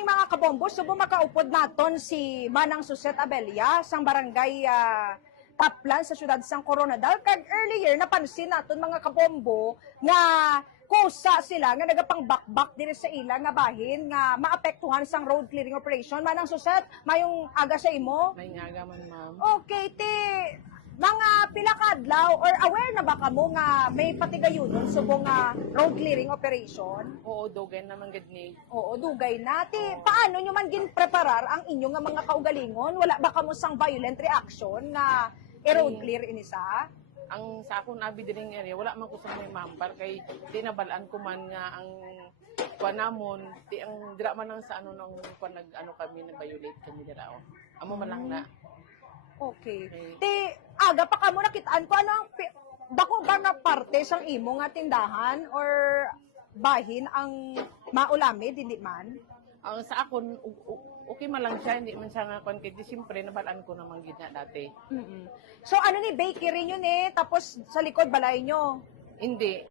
ning mga kabombo, subo makaupod naton si Manang Suset Abelia sang barangay Taplan sa siyudad sang Coronadal. Kag earlier napansin naton mga kabombo nga kusa sila nga nagapang-bakbak diri sa ila nga bahin nga maapektuhan sang road clearing operation. Manang Suset, mayong aga sa imo? May nga man, ma'am. Okay, ti mga pila ka adlaw or aware na ba kamo nga may patigayunon subong nga road clearing operation? Oo, dugay naman gid ni. Oo, dugay na. Ti, paano nyo man ginpreparar ang inyong nga mga kaugalingon? Wala ba kamo sang violent reaction nga i-road clear inisa? Ang sa akong abi diring area, wala man ko sa may mampar kay di nabalaan ko man nga ang kuanamon, di ang dira man ang sa ano nang kuan nag-ano kami na violate kami dira. Amo man lang na. Okay. Ti, aga pa kamo nakitaan ko ano ang dako ba na parte sang imo nga tindahan or bahin ang maulamid, hindi man? Ang sa akon okay man lang siya, hindi man siya nga kuan kay di siyempre nabalaan ko naman gid na dati. So ano ni bakery nyo ni, tapos sa likod balay nyo? Hindi